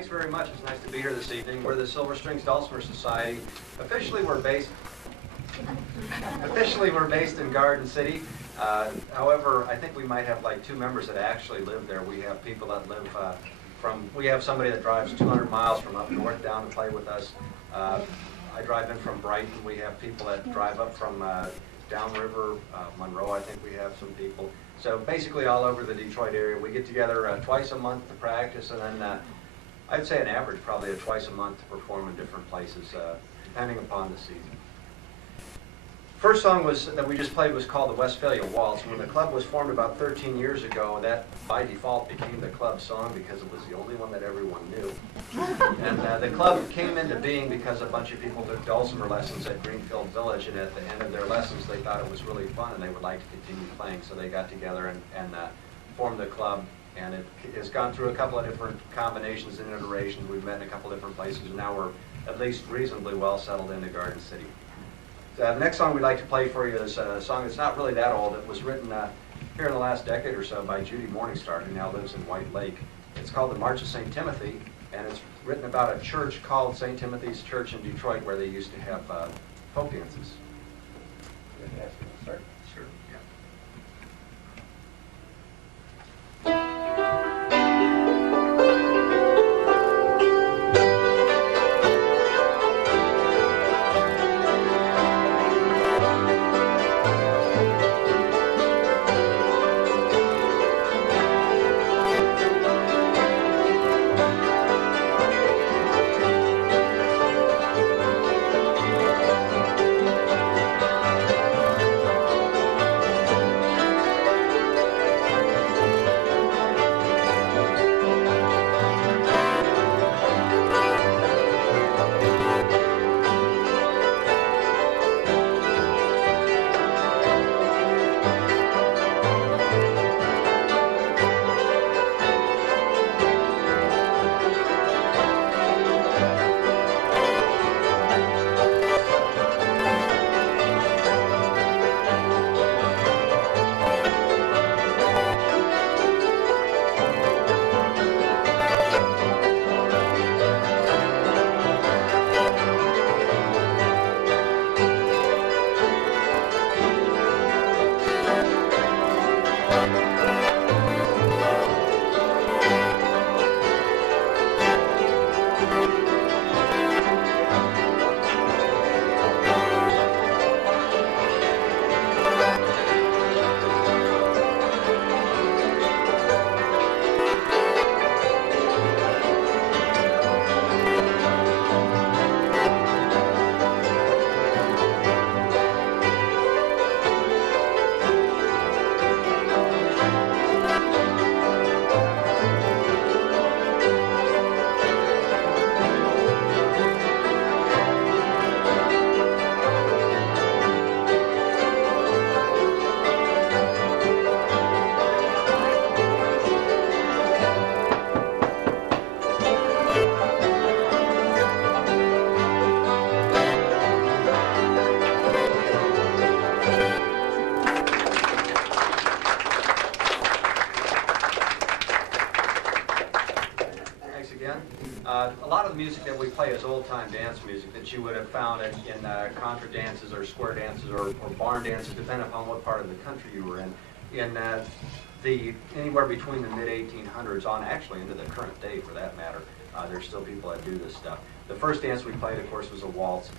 thanks very much. It's nice to be here this evening. We're the Silver Strings Dulcimer Society. Officially, we're based in Garden City. However, I think we might have like 2 members that actually live there. We have people that live we have somebody that drives 200 miles from up north down to play with us. I drive in from Brighton. We have people that drive up from downriver, Monroe. I think we have some people. So basically all over the Detroit area. We get together twice a month to practice, and then I'd say an average probably twice a month to perform in different places, depending upon the season. First song that we just played was called the Westphalia Waltz. When the club was formed about 13 years ago, that by default became the club song because it was the only one that everyone knew. And the club came into being because a bunch of people took dulcimer lessons at Greenfield Village, and at the end of their lessons they thought it was really fun and they would like to continue playing, so they got together and formed the club. And it has gone through a couple of different combinations and iterations. We've met in a couple different places, and now we're at least reasonably well settled into Garden City. The next song we'd like to play for you is a song that's not really that old. It was written here in the last decade or so by Judy Morningstar, who now lives in White Lake. It's called the March of St. Timothy, and it's written about a church called St. Timothy's Church in Detroit where they used to have folk dances. Start? Sure. Yeah. A lot of the music that we play is old-time dance music that you would have found in contra dances or square dances or barn dances, depending upon what part of the country you were in anywhere between the mid-1800s on actually into the current day, for that matter. There's still people that do this stuff. The first dance we played, of course, was a waltz.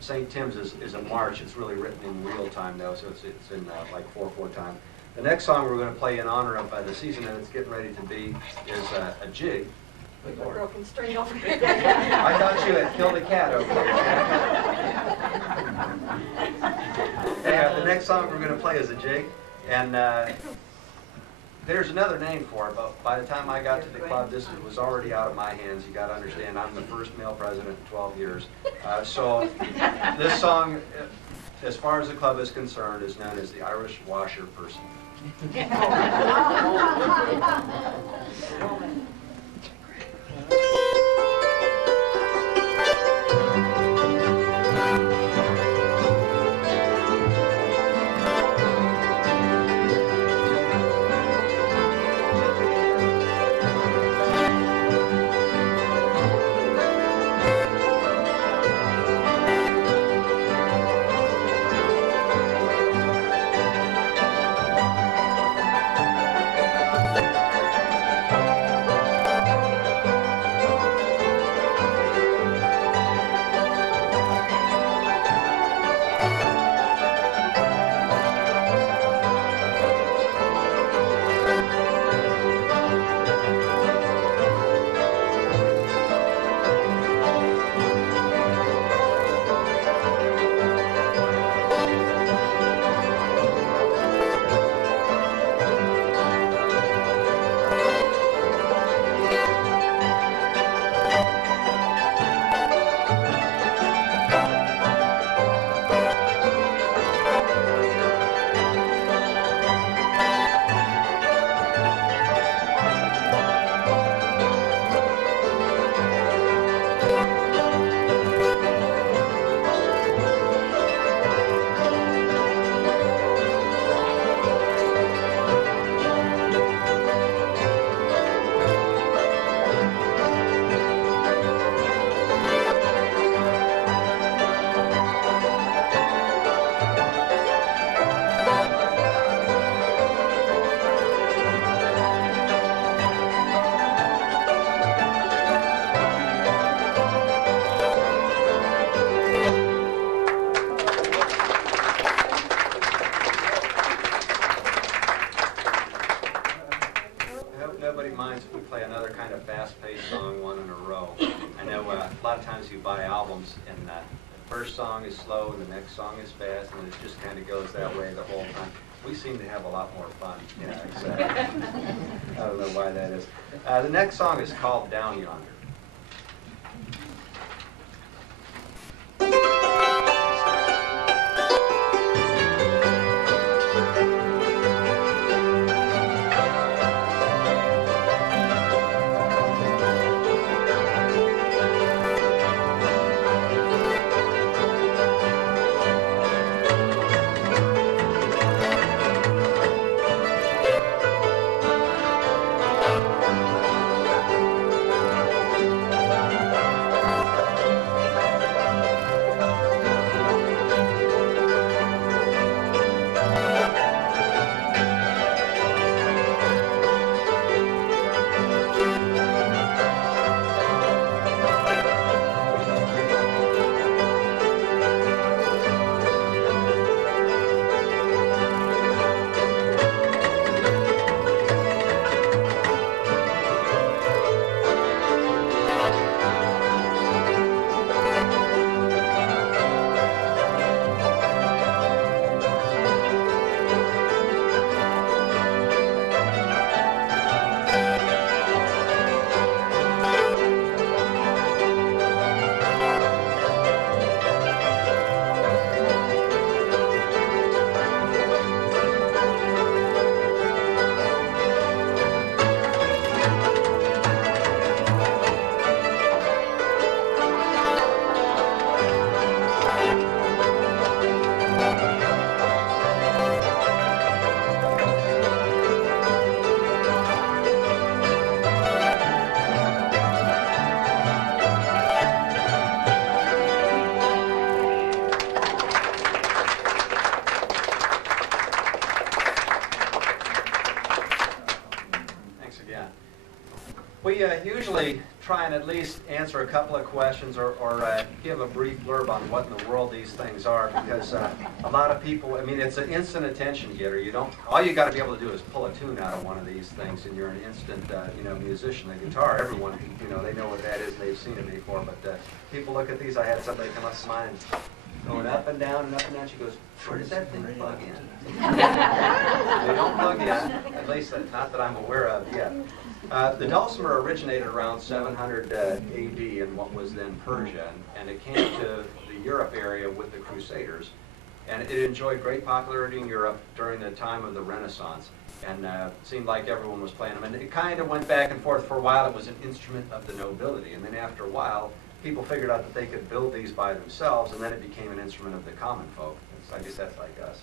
St. Tim's is a march. It's really written in real time, though, so it's in like 4/4 time. The next song we're going to play in honor of the season that it's getting ready to be is a jig. Broken string over here. I thought you had killed a cat over there. Anyhow, the next song we're going to play is a jig, and there's another name for it, but by the time I got to the club, this was already out of my hands. You got to understand, I'm the first male president in 12 years. So this song, as far as the club is concerned, is known as the Irish Washer Person. song one in a row. I know a lot of times you buy albums and the first song is slow and the next song is fast, and it just kind of goes that way the whole time. We seem to have a lot more fun. Yeah, exactly. I don't know why that is. The next song is called Down Yonder. We usually try and at least answer a couple of questions or give a brief blurb on what in the world these things are, because a lot of people, I mean, it's an instant attention getter. You don't, all you got to be able to do is pull a tune out of one of these things, and you're an instant, musician. The guitar, everyone, they know what that is, and they've seen it before. But people look at these. I had somebody come up to mine and going up and down and up and down. She goes, "Where does that thing plug in?" They don't plug in, at least not that I'm aware of yet. The dulcimer originated around 700 AD in what was then Persia, and it came to the Europe area with the Crusaders, and it enjoyed great popularity in Europe during the time of the Renaissance, and it seemed like everyone was playing them, and it kind of went back and forth. For a while it was an instrument of the nobility, and then after a while people figured out that they could build these by themselves, and then it became an instrument of the common folk. I guess that's like us,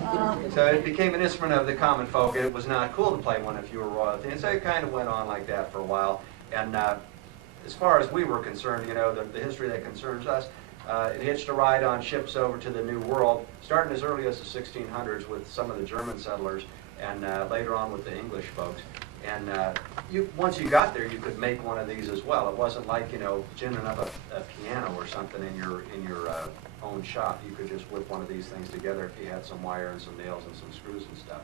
huh? So it became an instrument of the common folk, and it was not cool to play one if you were royalty. And so it kind of went on like that for a while. And as far as we were concerned, the history that concerns us, it hitched a ride on ships over to the New World, starting as early as the 1600s with some of the German settlers, and later on with the English folks. And once you got there, you could make one of these as well. It wasn't like, ginning up a piano or something in your own shop. You could just whip one of these things together if you had some wire and some nails and some screws and stuff.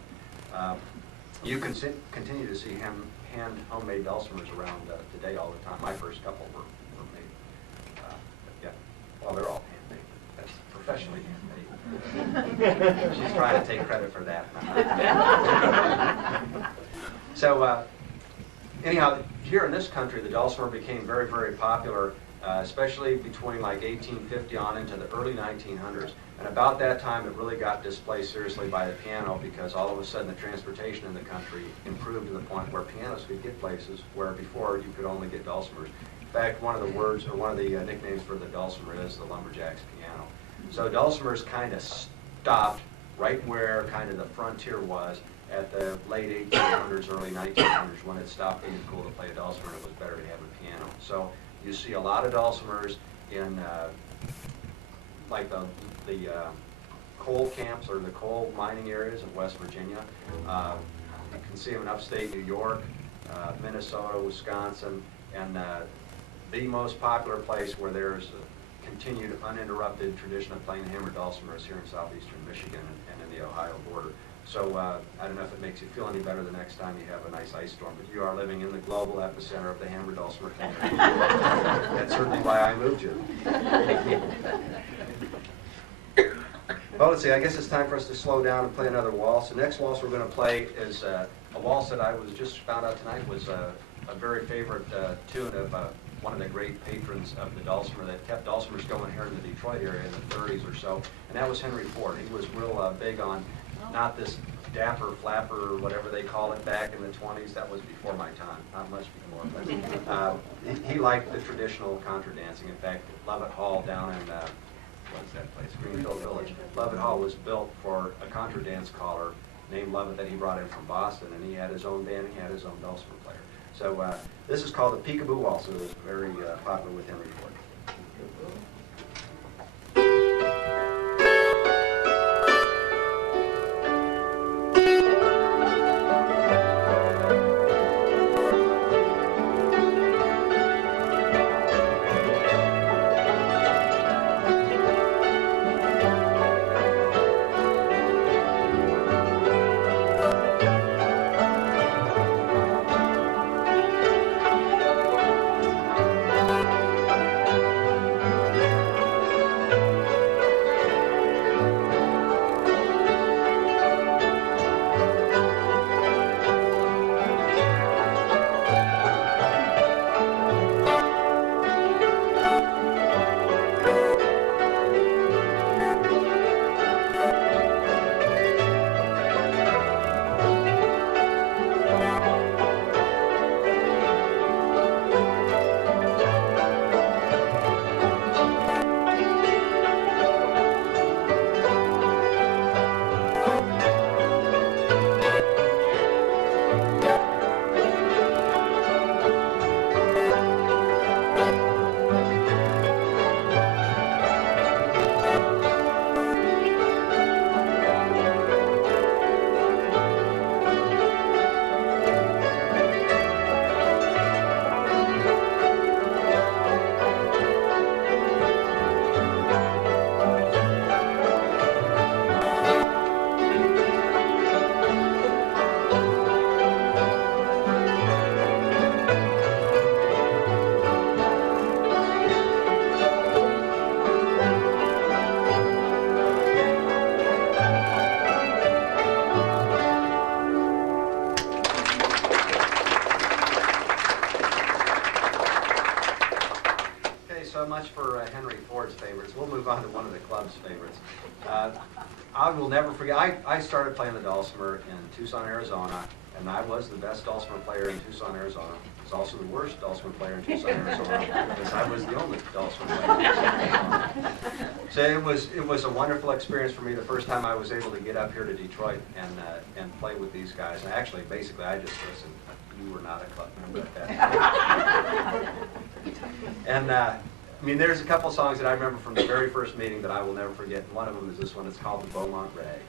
You can continue to see homemade dulcimers around today all the time. My first couple were made. Well, they're all handmade. That's professionally handmade. She's trying to take credit for that. So anyhow, here in this country, the dulcimer became very, very popular, especially between like 1850 on into the early 1900s. And about that time, it really got displaced seriously by the piano, because all of a sudden the transportation in the country improved to the point where pianos could get places where before you could only get dulcimers. In fact, one of the words, or one of the nicknames for the dulcimer is the lumberjack's piano. So dulcimers kind of stopped right where kind of the frontier was at the late 1800s, early 1900s, when it stopped being cool to play a dulcimer and it was better to have a piano. So you see a lot of dulcimers in like the coal camps or the coal mining areas of West Virginia. You can see them in upstate New York, Minnesota, Wisconsin, and the most popular place where there's a continued uninterrupted tradition of playing the hammered dulcimer is here in southeastern Michigan and in the Ohio border. So I don't know if it makes you feel any better the next time you have a nice ice storm, but you are living in the global epicenter of the Hammer Dulcimer community. That's certainly why I moved here. Well, let's see, I guess it's time for us to slow down and play another waltz. The next waltz we're going to play is a waltz that I was just found out tonight was a very favorite tune of one of the great patrons of the Dulcimer that kept Dulcimers going here in the Detroit area in the 30s or so, and that was Henry Ford. He was real big on not this dapper flapper or whatever they call it back in the 20s. That was before my time, not much before. But he liked the traditional contra dancing. In fact, Lovett Hall down in what's that place? Greenfield Village. Lovett Hall was built for a contra dance caller named Lovett that he brought in from Boston, and he had his own band. He had his own Dulcimer player. So this is called the Peekaboo Waltz. It was very popular with Henry Ford. So much for Henry Ford's favorites. We'll move on to one of the club's favorites. I will never forget, I started playing the Dulcimer in Tucson, Arizona, and I was the best Dulcimer player in Tucson, Arizona. I was also the worst Dulcimer player in Tucson, Arizona, because I was the only Dulcimer player in Tucson, Arizona. So it was a wonderful experience for me the first time I was able to get up here to Detroit and play with these guys. And actually, basically, I just listened. You were not a club member at that time. And I mean, there's a couple songs that I remember from the very first meeting that I will never forget. And one of them is this one. It's called the Beaumont Rag.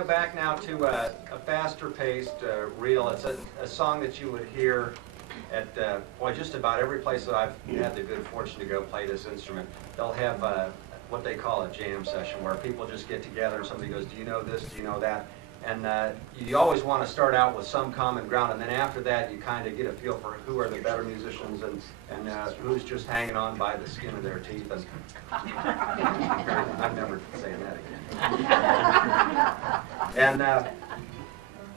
go back now to a faster-paced reel. It's a song that you would hear at boy, just about every place that I've had the good fortune to go play this instrument. They'll have what they call a jam session, where people just get together and somebody goes, do you know this, do you know that? And you always want to start out with some common ground, and then after that you kind of get a feel for who are the better musicians and who's just hanging on by the skin of their teeth. And I'm never saying that again. And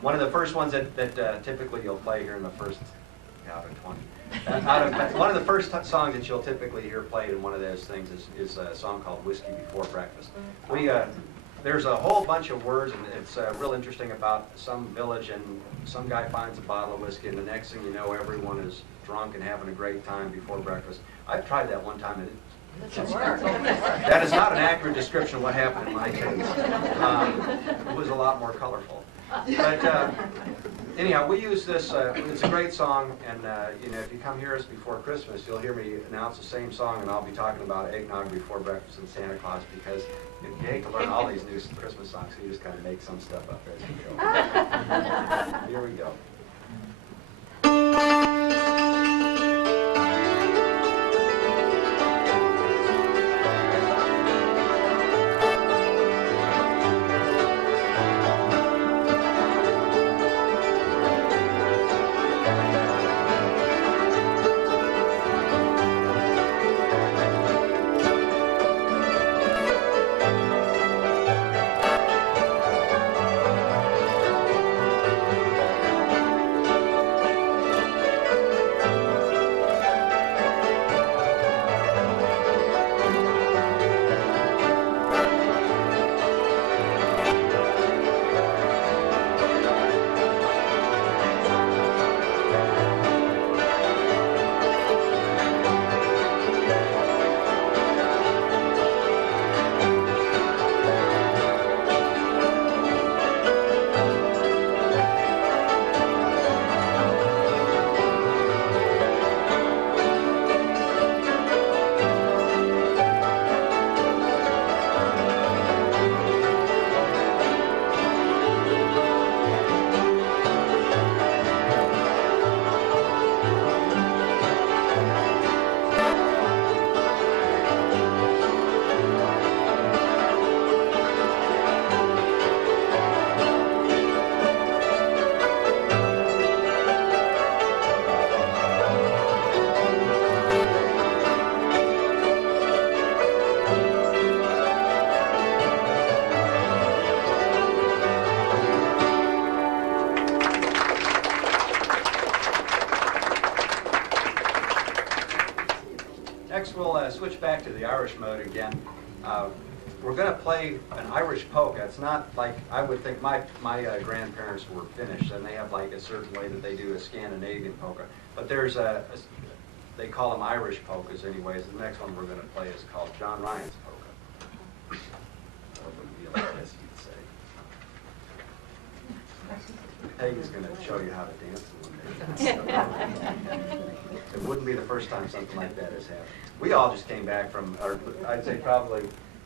one of the first ones that typically you'll play here in the first out of 20. One of the first songs that you'll typically hear played in one of those things is a song called Whiskey Before Breakfast. There's a whole bunch of words, and it's real interesting about some village, and some guy finds a bottle of whiskey, and the next thing you know, everyone is drunk and having a great time before breakfast. I've tried that one time, and that is not an accurate description of what happened in my case. It was a lot more colorful. But anyhow, we use this, it's a great song, and you know, if you come hear us before Christmas, you'll hear me announce the same song, and I'll be talking about eggnog before breakfast and Santa Claus, because you hate to learn all these new Christmas songs, so you just kind of make some stuff up as you go. Here we go. Next, we'll switch back to the Irish mode again. We're going to play an Irish polka. It's not like I would think my grandparents were Finnish, and they have like a certain way that they do a Scandinavian polka. But there's they call them Irish polkas anyways. The next one we're going to play is called John Ryan's polka. Or it would be like this, you'd say. Peggy's going to show you how to dance one day. It wouldn't be the first time something like that has happened. We all just came back from, or I'd say probably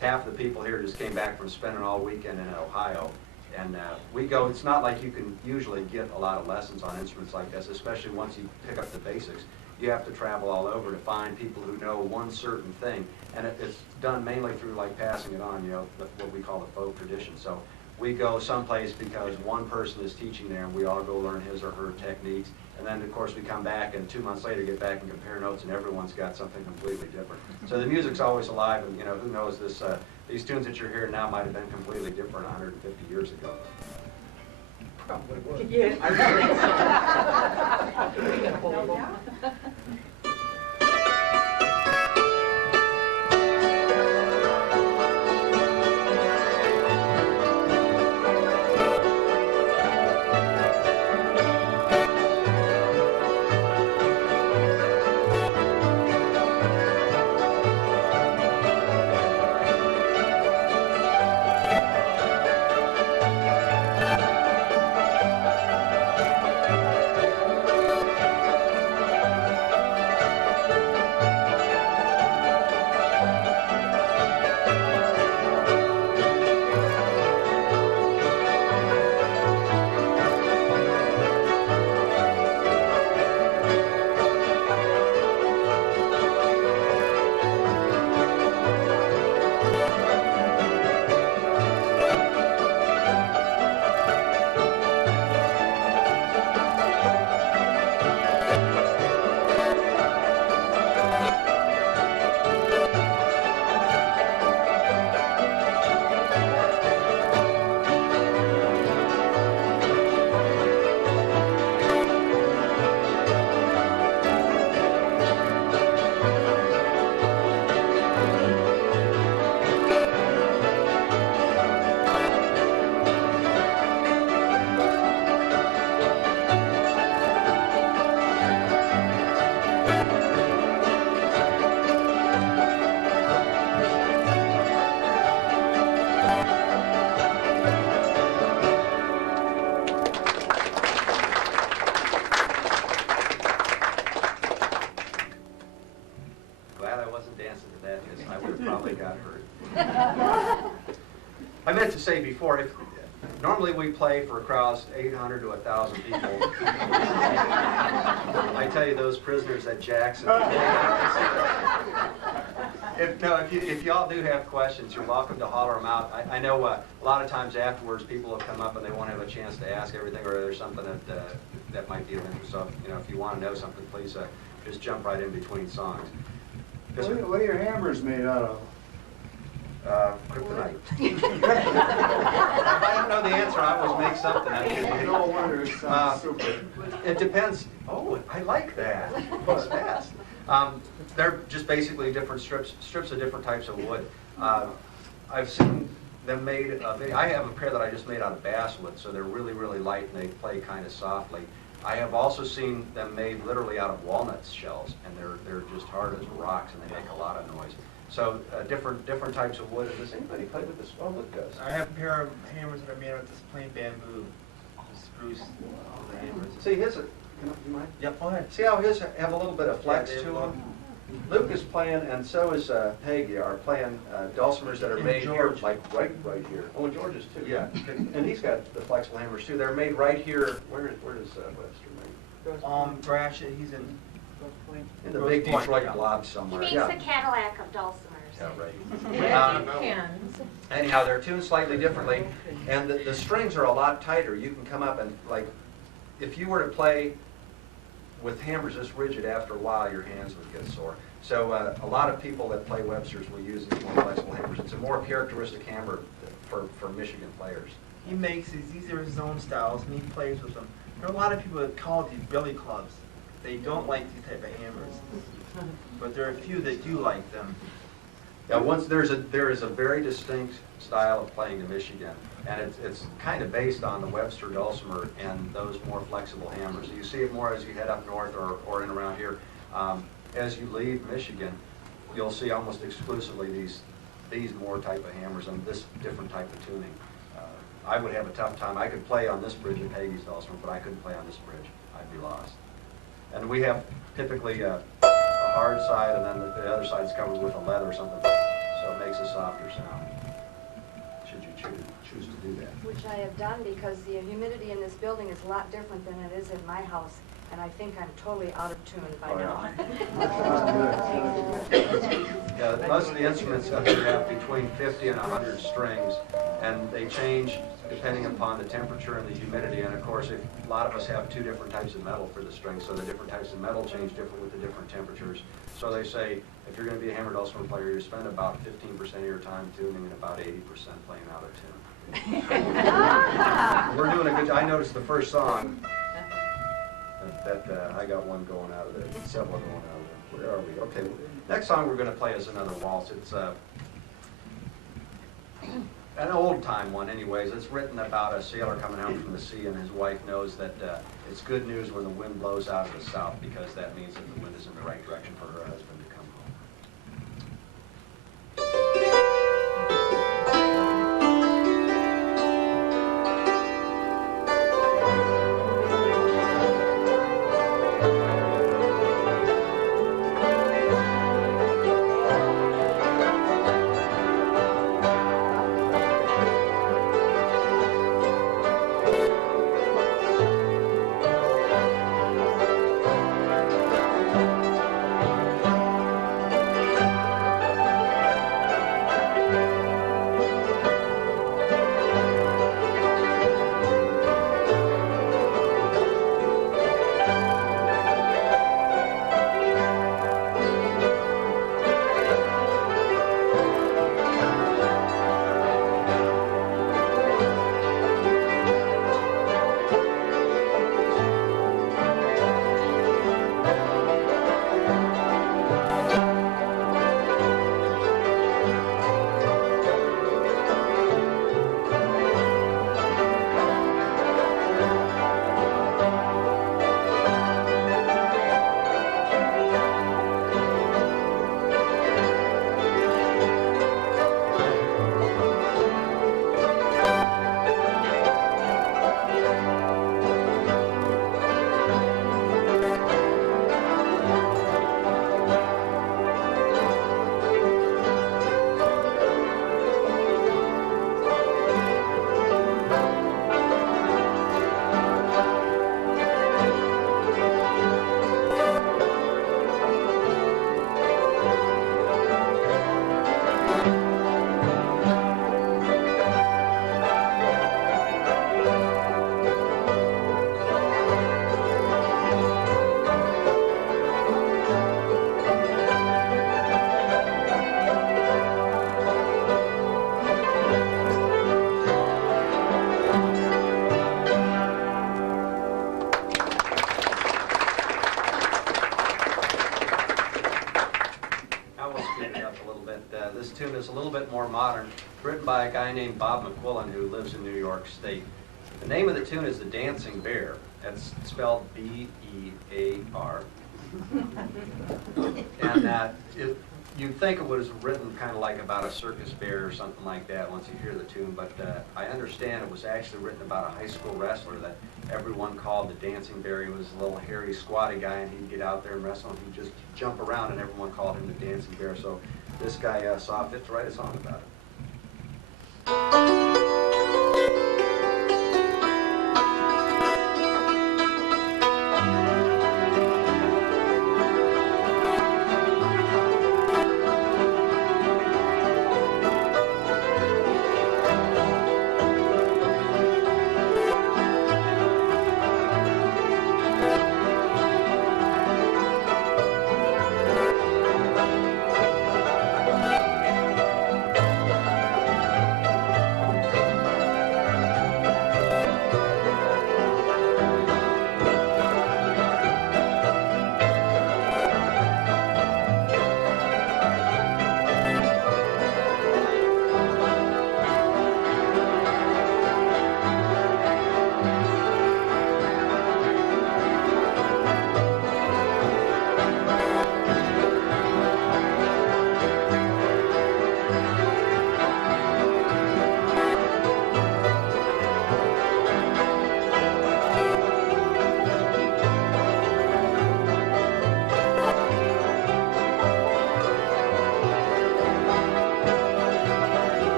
half the people here just came back from spending all weekend in Ohio. And we go, it's not like you can usually get a lot of lessons on instruments like this, especially once you pick up the basics. You have to travel all over to find people who know one certain thing. And it's done mainly through like passing it on, you know, what we call the folk tradition. So we go someplace because one person is teaching there, and we all go learn his or her techniques. And then, of course, we come back, and 2 months later get back and compare notes, and everyone's got something completely different. So the music's always alive, and, you know, who knows, this, these tunes that you're hearing now might have been completely different 150 years ago. Probably would. Yeah. I meant to say before, if normally we play for crowds 800 to 1,000 people. I tell you, those prisoners at Jackson. If y'all do have questions, you're welcome to holler them out. I know a lot of times afterwards, people will come up and they won't have a chance to ask everything, or there's something that might be of interest. So, if you want to know something, please just jump right in between songs. Yes, sir? What are your hammers made out of? Kryptonite. If I don't know the answer, I always make something. No wonder it sounds super. It depends. Oh, I like that. That's fast. They're just basically different strips of different types of wood. I've seen them made. I have a pair that I just made out of basswood, so they're really, really light and they play kind of softly. I have also seen them made literally out of walnut shells, and they're just hard as rocks, and they make a lot of noise. So different types of wood. Does anybody play with this? Oh, look, Gus. I have a pair of hammers that are made out of this plain bamboo, spruce hammers. See, his. You mind? Yep, go ahead. See how his have a little bit of flex Yeah, to they have them? Luke is playing, and so is Peggy, are playing dulcimers that are And made here, George. like right here. Oh, and George is too. Yeah, and he's got the flexible hammers too. They're made right here. Where does Webster make? Gratiot, he's in. In the big Point, Detroit yeah. blob He somewhere. makes Yeah. the Cadillac of dulcimers. Yeah, right. Pins. Anyhow, they're tuned slightly differently, and the strings are a lot tighter. You can come up and, like, if you were to play with hammers this rigid, after a while your hands would get sore. So a lot of people that play Websters will use these more flexible hammers. It's a more characteristic hammer for Michigan players. He makes these are his own styles, and he plays with them. There are a lot of people that call it these billy clubs. They don't like these type of hammers, but there are a few that do like them. Yeah, there is a very distinct style of playing to Michigan, and it's kind of based on the Webster dulcimer and those more flexible hammers. You see it more as you head up north or in around here. As you leave Michigan, you'll see almost exclusively these more type of hammers and this different type of tuning. I would have a tough time. I could play on this bridge at Peggy's dulcimer, but I couldn't play on this bridge. I'd be lost. And we have typically a hard side, and then the other side's covered with a leather or something, so it makes a softer sound, should you choose to do that. Which I have done because the humidity in this building is a lot different than it is in my house, and I think I'm totally out of tune by now. Yeah, most of the instruments up here have between 50 and 100 strings, and they change depending upon the temperature and the humidity. And of course, a lot of us have two different types of metal for the strings, so the different types of metal change differently with the different temperatures. So they say if you're going to be a hammer dulcimer player, you spend about 15% of your time tuning and about 80% playing out of tune. We're doing a good job. I noticed the first song that I got one going out of there, several going out of there. Where are we? Okay, next song we're going to play is another waltz. It's an old-time one anyways. It's written about a sailor coming out from the sea, and his wife knows that it's good news when the wind blows out of the south, because that means that the wind is in the right direction for her husband to come home. written by a guy named Bob McQuillan who lives in New York State. The name of the tune is The Dancing Bear. That's spelled B-E-A-R. And you'd think it was written kind of like about a circus bear or something like that once you hear the tune, but I understand it was actually written about a high school wrestler that everyone called the Dancing Bear. He was a little hairy, squatty guy, and he'd get out there and wrestle, and he'd just jump around, and everyone called him the Dancing Bear. So this guy saw fit to write a song about it.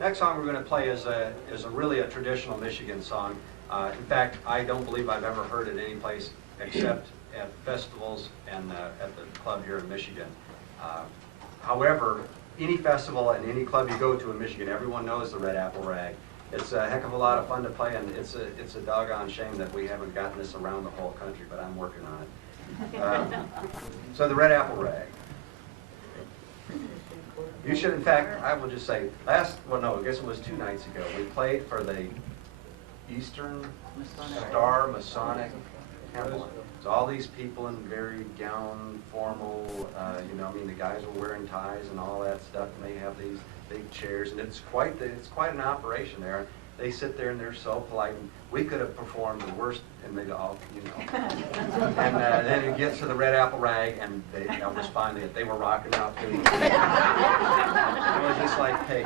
Next song we're going to play is really a traditional Michigan song. In fact, I don't believe I've ever heard it any place except at festivals and at the club here in Michigan. However, any festival and any club you go to in Michigan, everyone knows the Red Apple Rag. It's a heck of a lot of fun to play, and it's a doggone shame that we haven't gotten this around the whole country, but I'm working on it. So the Red Apple Rag. You should, in fact, I will just say, I guess it was 2 nights ago, we played for the Eastern Star Masonic Temple. So all these people in very gown, formal, the guys were wearing ties and all that stuff, and they have these big chairs, and it's quite an operation there. They sit there and they're so polite. And we could have performed the worst, and they'd all, And then it gets to the Red Apple Rag, and I'll respond to it. They were rocking out too. It was just like, hey.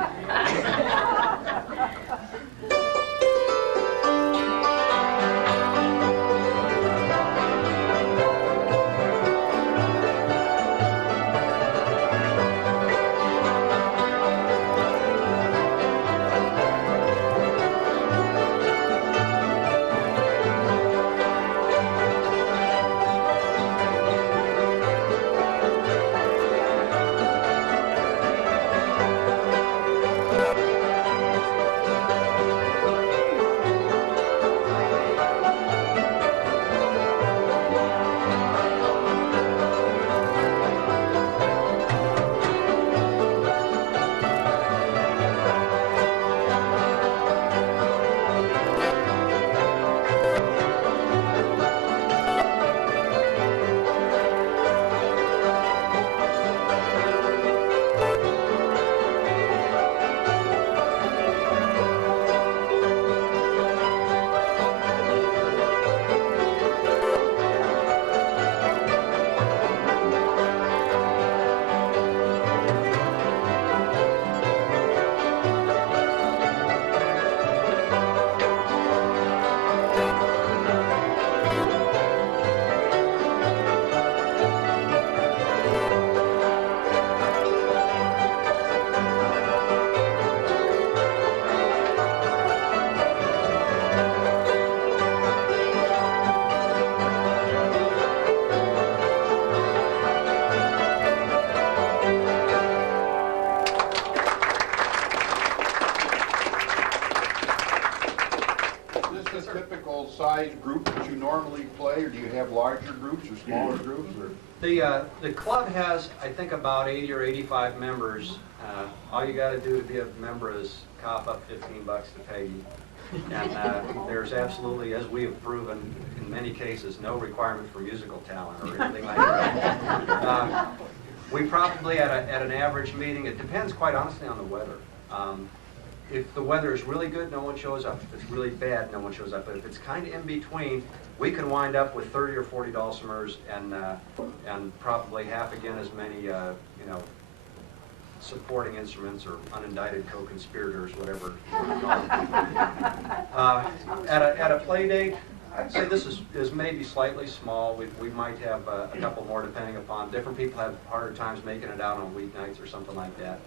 typical size group that you normally play, or do you have larger groups or smaller groups? Or? The club has, I think, about 80 or 85 members. All you got to do to be a member is cough up $15 to Peggy. And there's absolutely, as we have proven in many cases, no requirement for musical talent or anything like that. We probably, at an average meeting, it depends quite honestly on the weather. If the weather is really good, no one shows up. If it's really bad, no one shows up. But if it's kind of in between, we can wind up with 30 or 40 dulcimers and probably half again as many, you know, supporting instruments or unindicted co-conspirators, whatever you want to call them. At a play date, I'd say this is maybe slightly small. We might have a couple more depending upon, different people have harder times making it out on weeknights or something like that.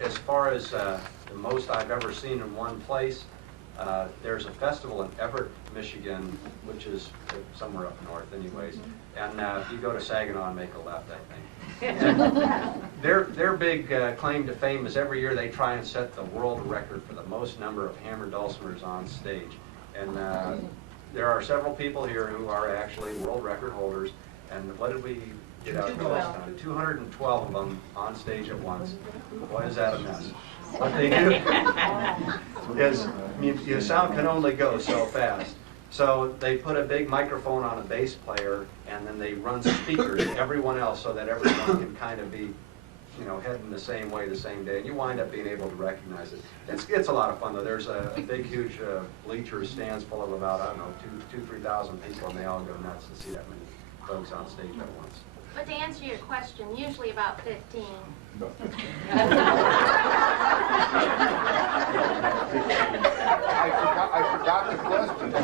As far as the most I've ever seen in one place, there's a festival in Everett, Michigan, which is somewhere up north anyways, and if you go to Saginaw and make a left, I think. Their big claim to fame is every year they try and set the world record for the most number of hammered dulcimers on stage. And there are several people here who are actually world record holders. And what did we get out of last time? 212 of them on stage at once. Boy, is that a mess. What they do is, your sound can only go so fast. So they put a big microphone on a bass player, and then they run speakers to everyone else so that everyone can kind of be, you know, heading the same way the same day. And you wind up being able to recognize it. It's a lot of fun, though. There's a big, huge bleacher stands full of about, I don't know, 3,000 people, and they all go nuts to see that many folks on stage at once. But to answer your question, usually about 15. I forgot the question.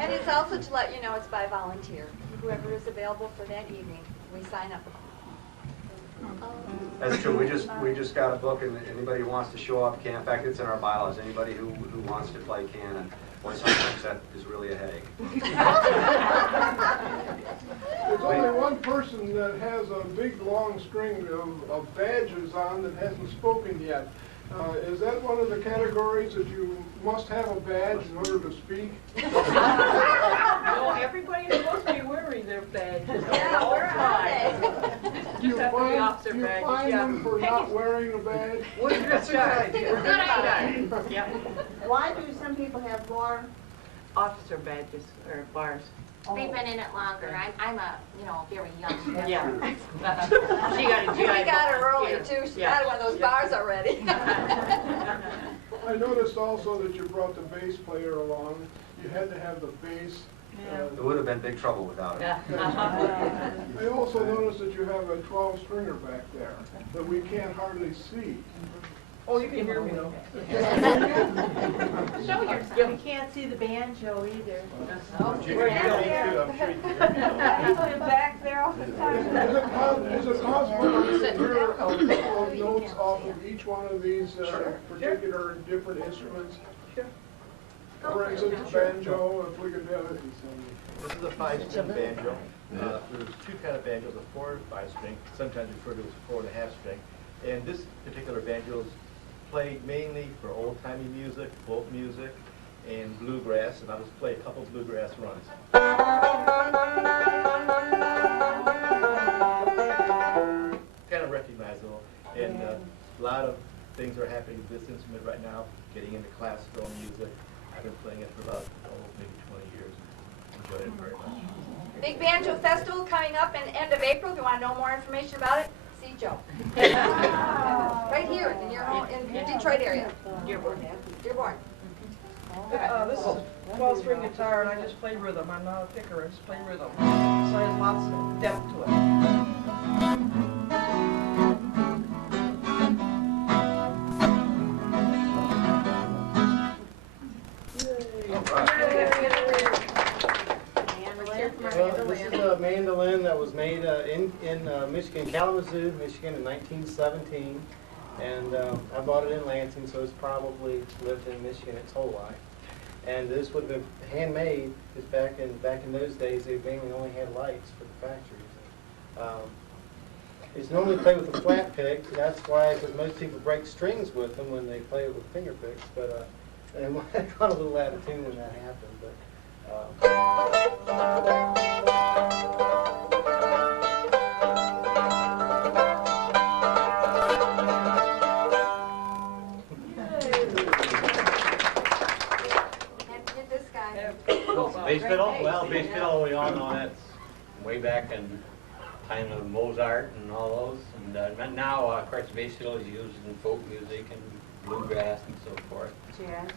And it's also to let you know it's by volunteer. Whoever is available for that evening, we sign up. That's true. We just got a book, and anybody who wants to show up can. In fact, it's in our bylaws. Anybody who wants to play can. And boy, sometimes that is really a headache. There's only one person that has a big long string of badges on that hasn't spoken yet. Is that one of the categories that you must have a badge in order to speak? No, everybody's supposed to be wearing their badges all the time. Do you Except for the officer fine badges, yeah. them for not wearing a badge? That's a good idea. Good idea. Yeah. Why do some people have more? Officer badges or bars. They've been in it longer. I'm a, you know, very young. Yeah. She got a We GI got her Bill. early, Yeah. too. She Yeah. got one of those bars already. I noticed also that you brought the bass player along. You had to have the bass. It would have been big trouble without it. I also noticed that you have a 12-stringer back there that we can't hardly see. Oh, you can hear me though. Show your Yeah, we can't see the banjo either. Put it back there all the time. Is it possible to hear of notes off of each one of these particular different instruments? Sure. For instance, banjo, if we could have it. This is a 5-string banjo. There's two kind of banjos, a 4 and 5 string, sometimes referred to as 4.5 string. And this particular banjo is played mainly for old-timey music, folk music, and bluegrass, and I'll just play a couple bluegrass runs. Kind of recognizable, and a lot of things are happening with this instrument right now, getting into classical music. I've been playing it for about, maybe 20 years. Enjoyed it very much. Big Banjo Festival coming up in end of April. If you want to know more information about it, see Joe. Right here in your home, in Detroit area. Dearborn. Dearborn. This is a 12-string guitar, and I just play rhythm. I'm not a picker, I just play rhythm. So there's lots of depth to it. Well, this is a mandolin that was made in Michigan, Kalamazoo, Michigan in 1917. And I bought it in Lansing, so it's probably lived in Michigan its whole life. And this would have been handmade, because back in those days, they mainly only had lights for the factories. It's normally played with a flat pick. That's why, because most people break strings with them when they play it with finger picks. But and I got a little out of tune when that happened. This guy. Bass fiddle? Well, bass fiddle, we all know that's way back in time of Mozart and all those. And now, of course, bass fiddle is used in folk music and bluegrass and so forth. Jazz.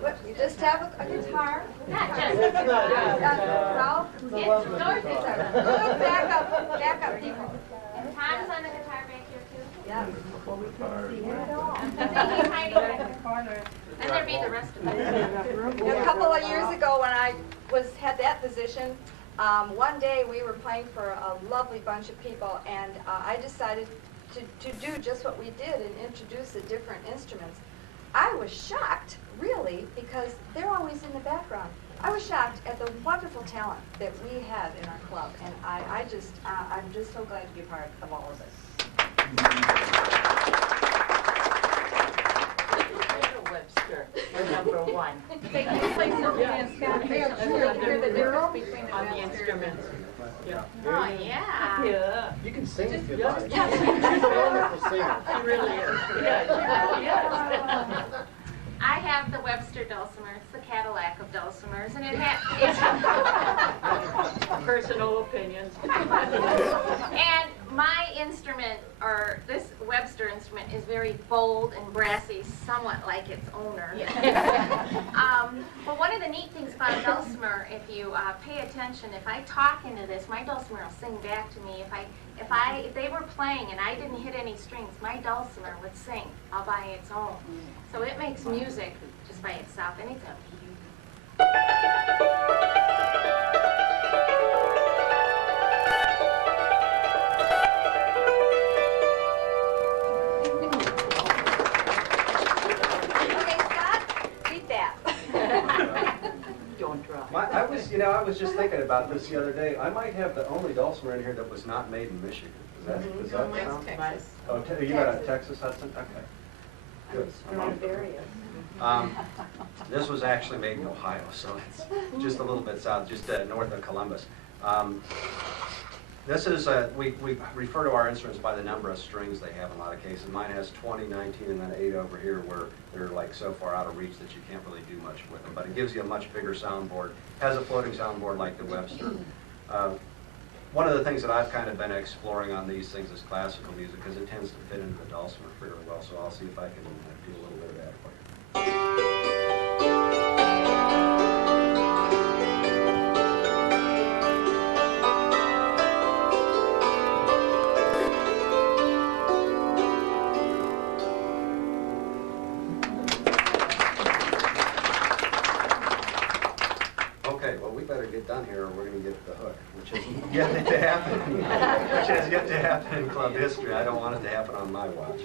What, you just have a guitar? Not just. Ralph? Back up, people. And Tom's on the guitar back here too. Yeah. He's hiding back in the corner. And there'd be the rest of us. A couple of years ago when I had that position, one day we were playing for a lovely bunch of people, and I decided to do just what we did and introduce the different instruments. I was shocked, really, because they're always in the background. I was shocked at the wonderful talent that we have in our club, and I'm just so glad to be a part of all of this. Webster, number one. They can play something and Scott. Hear the difference between On the instruments. Yeah. Oh, yeah. Yeah. You can sing if you like. Yeah. She's a wonderful singer. She really is. Yeah, yes. I have the Webster Dulcimer. It's the Cadillac of Dulcimers, and it has. Personal opinions. And my instrument, or this Webster instrument, is very bold and brassy, somewhat like its owner. But one of the neat things about a dulcimer, if you pay attention, if I talk into this, my dulcimer will sing back to me. If they were playing and I didn't hit any strings, my dulcimer would sing all by its own. So it makes music just by itself, and it's a Okay, Scott, beat that. Don't drop. I was just thinking about this the other day. I might have the only dulcimer in here that was not made in Michigan. Does that sound? Texas. Oh, you got a Texas Hudson? Okay. Good. This was actually made in Ohio, so it's just a little bit south, just north of Columbus. This is, we refer to our instruments by the number of strings they have in a lot of cases. Mine has 20, 19, and then 8 over here where they're like so far out of reach that you can't really do much with them. But it gives you a much bigger soundboard. Has a floating soundboard like the Webster. One of the things that I've kind of been exploring on these things is classical music because it tends to fit into the dulcimer fairly well. So I'll see if I can do a little bit of that for you. Get done here or we're going to get the hook, which has yet to happen. Which has yet to happen in club history. I don't want it to happen on my watch.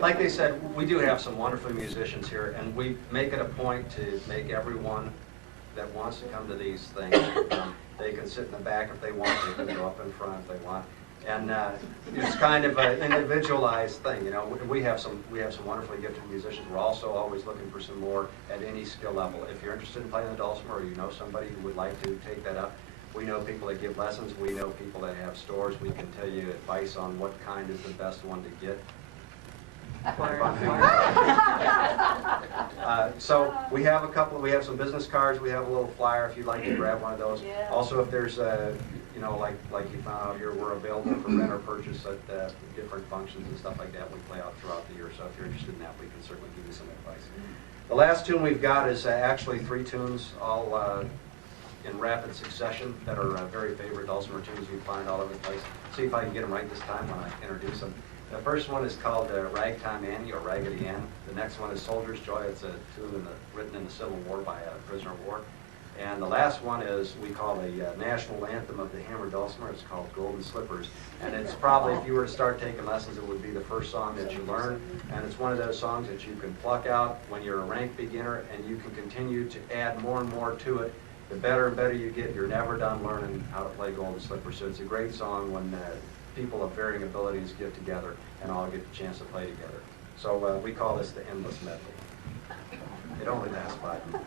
Like they said, we do have some wonderful musicians here, and we make it a point to make everyone that wants to come to these things, they can sit in the back if they want, they can go up in front if they want. And it's kind of an individualized thing, you know. We have some wonderfully gifted musicians. We're also always looking for some more at any skill level. If you're interested in playing the dulcimer, or you know somebody who would like to take that up, we know people that give lessons. We know people that have stores. We can tell you advice on what kind is the best one to get. So we have some business cards. We have a little flyer if you'd like to grab one of those. Also, if there's you know, like you found out here, we're available for rent or purchase at different functions and stuff like that. We play out throughout the year, so if you're interested in that, we can certainly give you some advice. The last tune we've got is actually 3 tunes, all in rapid succession, that are very favorite Dulcimer tunes you find all over the place. See if I can get them right this time when I introduce them. The first one is called Ragtime Annie, or Raggedy Ann. The next one is Soldier's Joy. It's a tune written in the Civil War by a prisoner of war. And the last one is, we call the national anthem of the hammered dulcimer. It's called Golden Slippers. And it's probably, if you were to start taking lessons, it would be the first song that you learn. And it's one of those songs that you can pluck out when you're a rank beginner, and you can continue to add more and more to it. The better and better you get, you're never done learning how to play Golden Slippers. So it's a great song when people of varying abilities get together and all get the chance to play together. So we call this the Endless Medley. It only lasts 5 minutes.